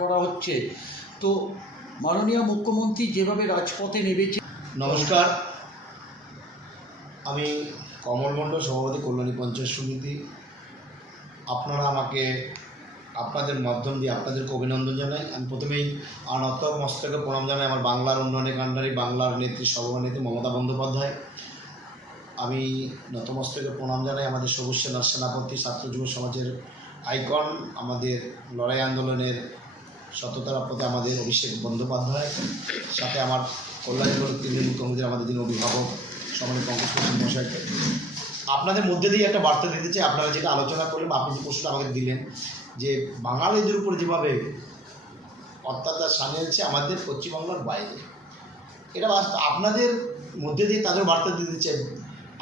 করা হচ্ছে। তো মাননীয় মুখ্যমন্ত্রী যেভাবে রাজপথে নেমেছে নমস্কার। আমি কমল মণ্ডল, সভাপতি কল্যাণী পঞ্চায়েত সমিতি। আপনারা আমাকে আপনাদের মাধ্যম দিয়ে আপনাদেরকে অভিনন্দন জানাই। আমি প্রথমেই আনত মস্তকে প্রণাম জানাই আমার বাংলার উন্নয়নের কাণ্ডারি, বাংলার নেত্রী, সর্বনেত্রী মমতা বন্দ্যোপাধ্যায়। আমি নতমস্তকে প্রণাম জানাই আমাদের সবুজ সেনার সেনাপতি, ছাত্র যুব সমাজের আইকন, আমাদের লড়াই আন্দোলনের সততার পথে আমাদের অভিষেক বন্দ্যোপাধ্যায়, সাথে আমার কল্যাণ তৃণমূল কংগ্রেসের আমাদের যিনি অভিভাবক সমাজের কংগ্রেস মশাইকে আপনাদের মধ্যে দিয়ে একটা বার্তা দিতে চাই, আপনারা যেটা আলোচনা করলেন, আপনি যে প্রশ্নটা আমাকে দিলেন, যে বাঙালিদের উপর যেভাবে অত্যাচার সামিয়েছে আমাদের পশ্চিমবাংলার বাইরে। এটা আপনাদের মধ্যে দিয়ে তাদের বার্তা দিতে চাই,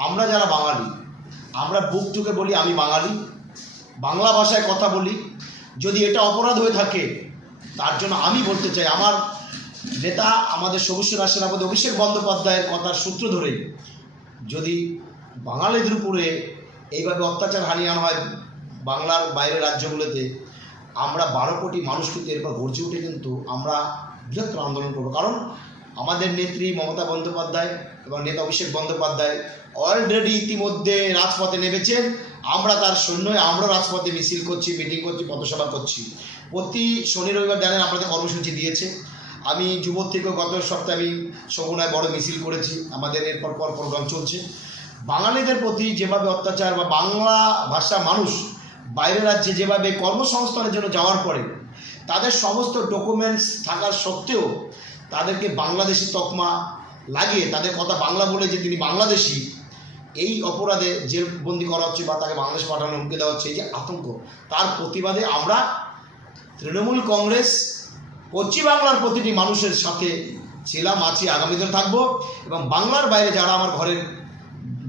আমরা যারা বাঙালি, আমরা বুক টুকে বলি আমি বাঙালি বাংলা ভাষায় কথা বলি, যদি এটা অপরাধ হয়ে থাকে, তার জন্য আমি বলতে চাই, আমার নেতা, আমাদের সবুজ সেনাপতি অভিষেক বন্দ্যোপাধ্যায়ের কথার সূত্র ধরে, যদি বাঙালিদের উপরে এইভাবে অত্যাচার হানিয়ে আনা হয় বাংলার বাইরের রাজ্যগুলোতে, আমরা বারো কোটি মানুষ কিন্তু এরপর গর্জে উঠে কিন্তু আমরা বৃহত্তর আন্দোলন করব। কারণ আমাদের নেত্রী মমতা বন্দ্যোপাধ্যায় এবং নেতা অভিষেক বন্দ্যোপাধ্যায় অলরেডি ইতিমধ্যে রাজপথে নেমেছেন। আমরা তার সৈন্য আমরা রাজপথে মিছিল করছি মিটিং করছি, পথসভা করছি। প্রতি শনি, রবিবার জানেন আপনাদের কর্মসূচি দিয়েছে। আমি যুব থেকে গত সপ্তাহে আমি সগুনায় বড় মিছিল করেছি। আমাদের এরপর পর প্রোগ্রাম চলছে। বাঙালিদের প্রতি যেভাবে অত্যাচার বা বাংলা ভাষা মানুষ বাইরের রাজ্যে যেভাবে কর্মসংস্থানের জন্য যাওয়ার পরে তাদের সমস্ত ডকুমেন্টস থাকার সত্ত্বেও তাদেরকে বাংলাদেশি তকমা লাগিয়ে তাদের কথা বাংলা বলে যে তিনি বাংলাদেশি এই অপরাধে জেলবন্দি করা হচ্ছে বা তাকে বাংলাদেশ পাঠানোর হুমকি দেওয়া হচ্ছে, এই যে আতঙ্ক, তার প্রতিবাদে আমরা তৃণমূল কংগ্রেস, পশ্চিমবাংলার প্রতিটি মানুষের সাথে ছিলাম আছি আগামী দিনে থাকব এবং বাংলার বাইরে যারা আমার ঘরের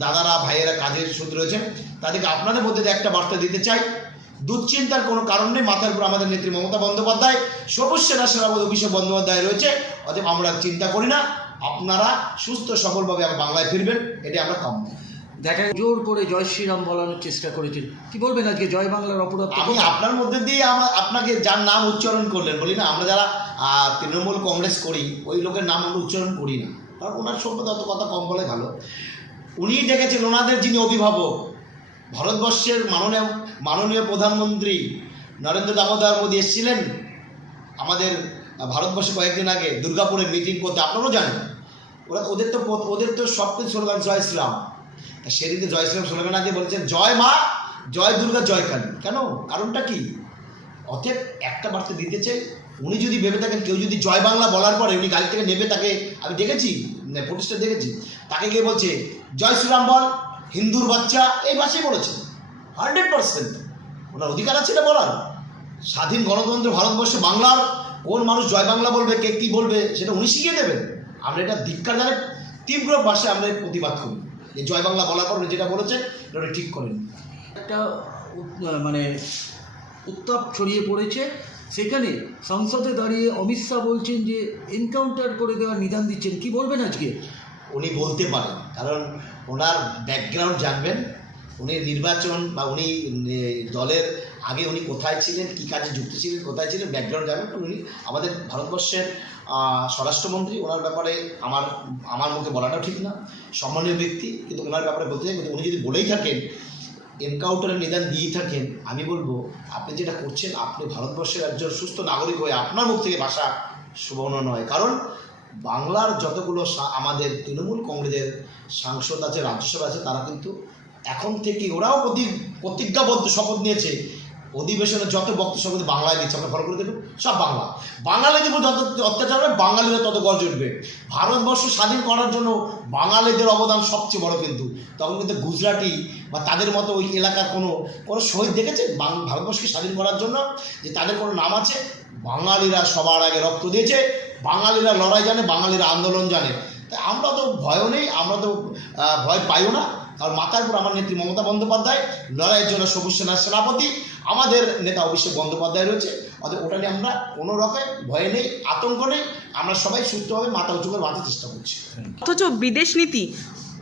দাদারা, ভাইয়েরা কাজের সূত্র রয়েছেন, তাদেরকে আপনাদের মধ্যে একটা বার্তা দিতে চাই। দুশ্চিন্তার কোনো কারণ নেই, মাথার উপর আমাদের নেত্রী মমতা বন্দ্যোপাধ্যায়, সবুজ সেনা সেনাপতি অভিষেক বন্দ্যোপাধ্যায় রয়েছে, অতএব আমরা চিন্তা করি না, আপনারা সুস্থ সফলভাবে বাংলায় ফিরবেন এটি আমরা কাম্য। দেখা জোর করে জয় শ্রীরাম বলানোর চেষ্টা করেছেন। কি বলবেন আজকে? জয় বাংলার অপরাধ আমি আপনার মধ্যে দিয়ে আমার আপনাকে যার নাম উচ্চারণ করলেন বলি না? আমরা যারা তৃণমূল কংগ্রেস করি ওই লোকের নাম আমরা উচ্চারণ করি না। কারণ ওনার সম্পর্কে অত কথা কম বলে ভালো। উনি দেখেছেন ওনাদের যিনি অভিভাবক ভারতবর্ষের মাননীয় মাননীয় প্রধানমন্ত্রী নরেন্দ্র দামোদর মোদী এসেছিলেন আমাদের ভারতবর্ষে কয়েকদিন আগে দুর্গাপুরে মিটিং করতে। আপনারাও জানেন। ওরা ওদের তো ওদের তো সব কিছু স্লোগান জয় শ্রীরাম। তা সেদিকে জয় শ্রীরাম স্লোগান না দিয়ে বলেছেন, জয় মা, জয় দুর্গা, জয় কালী। কেন? কারণটা কি? অতএব একটা বার্তা দিতে চাই, উনি যদি ভেবে থাকেন, কেউ যদি জয় বাংলা বলার পরে উনি গাড়ি থেকে নেবে তাকে, আমি দেখেছি প্রতিষ্ঠা দেখেছি, তাকে গিয়ে বলছে, জয় শ্রীরাম বল, হিন্দুর বাচ্চা। এই ভাষায় বলেছে। Hundred percent. ওনার অধিকার আছে এটা বলার। স্বাধীন গণতন্ত্র ভারতবর্ষে বাংলার কোন মানুষ জয় বাংলা বলবে, কে কী বলবে, সেটা উনি শিখিয়ে দেবেন। আমরা এটা ধিক্কার জানে তীব্র ভাষায় আমরা প্রতিবাদ করি। যে জয় বাংলা বলার পর যেটা বলেছেন উনি ঠিক করেন। একটা মানে উত্তাপ ছড়িয়ে পড়েছে। সেখানে সংসদে দাঁড়িয়ে অমিত শাহ বলছেন যে এনকাউন্টার করে দেওয়ার নিদান দিচ্ছেন। কি বলবেন আজকে? উনি বলতে পারেন কারণ ওনার ব্যাকগ্রাউন্ড জানবেন। উনি নির্বাচন বা উনি দলের আগে উনি কোথায় ছিলেন কী কাজে যুক্ত ছিলেন কোথায় ছিলেন ব্যাকগ্রাউন্ড জানবেন। উনি আমাদের ভারতবর্ষের স্বরাষ্ট্রমন্ত্রী, ওনার ব্যাপারে আমার আমার মুখে বলাটাও ঠিক না, সম্মানীয় ব্যক্তি, কিন্তু ওনার ব্যাপারে বলতে চাই, কিন্তু উনি যদি বলেই থাকেন, এনকাউন্টারের নিদান দিয়েই থাকেন, আমি বলব, আপনি যেটা করছেন, আপনি ভারতবর্ষের একজন সুস্থ নাগরিক হয়ে আপনার মুখ থেকে ভাষা সুবর্ণ নয়। কারণ বাংলার যতগুলো আমাদের তৃণমূল কংগ্রেসের সাংসদ আছে, রাজ্যসভা আছে, তারা কিন্তু এখন থেকে ওরাও প্রতি, প্রতিজ্ঞাবদ্ধ শপথ নিয়েছে অধিবেশনে যত বক্তব্য শপথ বাংলায় দিচ্ছে, আমরা ফলো করে দেখুন, সব বাংলা। বাঙালিদের উপর যত অত্যাচার হবে বাঙালিরা তত গর্জ উঠবে। ভারতবর্ষ স্বাধীন করার জন্য বাঙালিদের অবদান সবচেয়ে বড় কিন্তু। তখন কিন্তু গুজরাটি বা তাদের মতো ওই এলাকার কোনো কোনো শহীদ দেখেছে? ভারতবর্ষকে স্বাধীন করার জন্য যে তাদের কোনো নাম আছে? বাঙালিরা সবার আগে রক্ত দিয়েছে, বাঙালিরা লড়াই জানে, বাঙালিরা আন্দোলন জানে। তাই আমরা তো ভয়ও নেই, আমরা তো ভয় পাইও না। কারণ মাথার উপর আমার নেত্রী মমতা বন্দ্যোপাধ্যায় লড়াইয়ের জন্য সবুজ সেনার সেনাপতি আমাদের নেতা অভিষেক বন্দ্যোপাধ্যায় রয়েছে। অতএব ওটা নিয়ে আমরা কোনো রকম ভয় নেই আতঙ্ক নেই আমরা সবাই সুস্থভাবে মাথা উঁচু করে বাঁচার চেষ্টা করছি। অথচ বিদেশ নীতি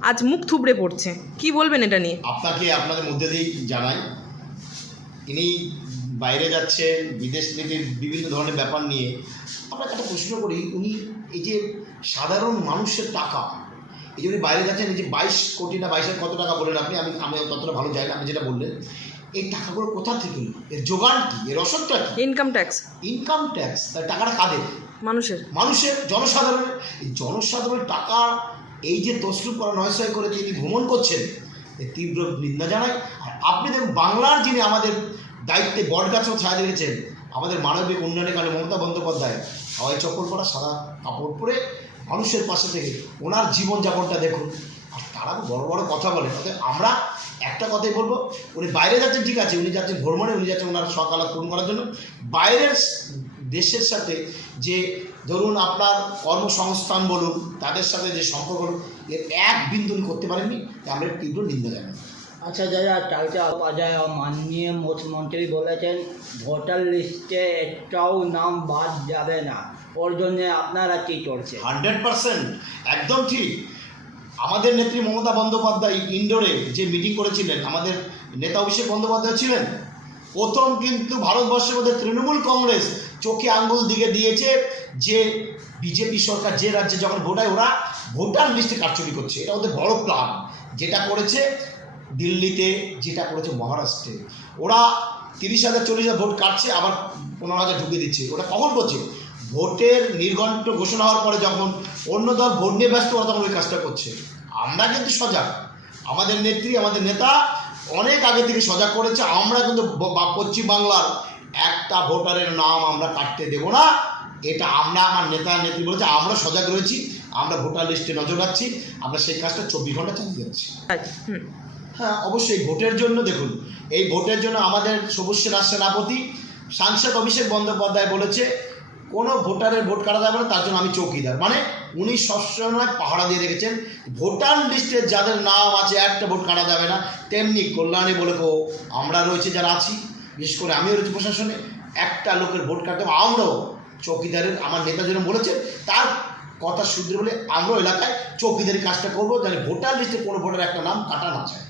আজ মুখ থুবড়ে পড়ছে। কি বলবেন এটা নিয়ে? আপনাকে আপনাদের মধ্যে দিয়েই জানাই ইনি বাইরে যাচ্ছেন বিদেশ নীতির বিভিন্ন ধরনের ব্যাপার নিয়ে। আমরা একটা প্রশ্ন করি উনি এই যে সাধারণ মানুষের টাকা এই যে উনি বাইরে যাচ্ছেন এই যে বাইশ কোটি না বাইশের কত টাকা বললেন আপনি আমি আমি ততটা ভালো যাই না আপনি যেটা বললেন এই টাকাগুলো কোথা থেকে এলো? এর যোগান কি? এর রসদটা কি? ইনকাম ট্যাক্স ইনকাম ট্যাক্স তার টাকাটা কাদের? মানুষের। মানুষের জনসাধারণের। এই জনসাধারণের টাকা এই যে তসরুপ করা নয়সয় করে তিনি ভ্রমণ করছেন এর তীব্র নিন্দা জানাই আর আপনি দেখুন বাংলার যিনি আমাদের দায়িত্বে বটগাছও ছায়া রেখেছেন আমাদের মানবিক উন্নয়নের কারণে মমতা বন্দ্যোপাধ্যায় হাওয়াই চপ্পল পরা সাদা কাপড় পরে মানুষের পাশে থেকে ওনার জীবনযাপনটা দেখুন। আর তারা বড় বড় কথা বলে। অতএব আমরা একটা কথাই বলব, উনি বাইরে যাচ্ছেন, ঠিক আছে, উনি যাচ্ছেন ভ্রমণে, উনি যাচ্ছেন ওনার সকালাত পূরণ করার জন্য। বাইরের দেশের সাথে যে ধরুন আপনার কর্মসংস্থান বলুন, তাদের সাথে যে সম্পর্ক এর এক বিন্দু করতে পারেননি আমরা তীব্র নিন্দা জানাই। আচ্ছা দাদা, কালকে অজয় মাননীয় মুখ্যমন্ত্রী বলেছেন, ভোটার লিস্টে একটাও নাম বাদ যাবে না। ওর জন্য আপনারা কী করছেন? হান্ড্রেড পার্সেন্ট, একদম ঠিক। আমাদের নেত্রী মমতা বন্দ্যোপাধ্যায় ইন্ডোরে যে মিটিং করেছিলেন, আমাদের নেতা অভিষেক বন্দ্যোপাধ্যায় ছিলেন, প্রথম কিন্তু ভারতবর্ষের মধ্যে তৃণমূল কংগ্রেস চোখে আঙ্গুল দিকে দিয়েছে যে বিজেপি সরকার, যে রাজ্যে যখন ভোটায় ওরা ভোটার লিস্টে কারচুপি করছে। এটা ওদের বড় প্ল্যান যেটা করেছে দিল্লিতে যেটা করেছে মহারাষ্ট্রে ওরা তিরিশ হাজার চল্লিশ হাজার ভোট কাটছে আবার পনেরো হাজার ঢুকিয়ে দিচ্ছে। ওটা কখন করছে? ভোটের নির্ঘণ্ট ঘোষণা হওয়ার পরে যখন অন্য দল ভোট নিয়ে ব্যস্ত ওরা তখন ওই কাজটা করছে। আমরা কিন্তু সজাগ। আমাদের নেত্রী আমাদের নেতা অনেক আগে থেকে সজাগ করেছে। আমরা কিন্তু পশ্চিমবাংলার একটা ভোটারের নাম আমরা কাটতে দেব না। এটা আমরা আমার নেতা নেত্রী বলেছে আমরা সজাগ রয়েছি। আমরা ভোটার লিস্টে নজর রাখছি। আমরা সেই কাজটা চব্বিশ ঘণ্টা চালিয়ে যাচ্ছি। আচ্ছা, হ্যাঁ অবশ্যই, ভোটের জন্য দেখুন। এই ভোটের জন্য আমাদের সবুজ সেনার সেনাপতি, সাংসদ অভিষেক বন্দ্যোপাধ্যায় বলেছে, কোনো ভোটারের ভোট কাটা যাবে না, তার জন্য আমি চৌকিদার। মানে উনি সবসময় পাহারা দিয়ে রেখেছেন। ভোটার লিস্টে যাদের নাম আছে, একটা ভোট কাটা যাবে না, তেমনি কল্যাণী বলে কো, আমরা রয়েছে যারা আছি, বিশেষ করে আমিও রয়েছি প্রশাসনে, একটা লোকের ভোট কাটতে আমরাও চৌকিদারের, আমার নেতা যেন বলেছেন তার কথা শুদ্ধ বলে আমরাও এলাকায় চৌকিদারি কাজটা করব, যাতে ভোটার লিস্টে কোনো ভোটার একটা নাম কাটা না যায়।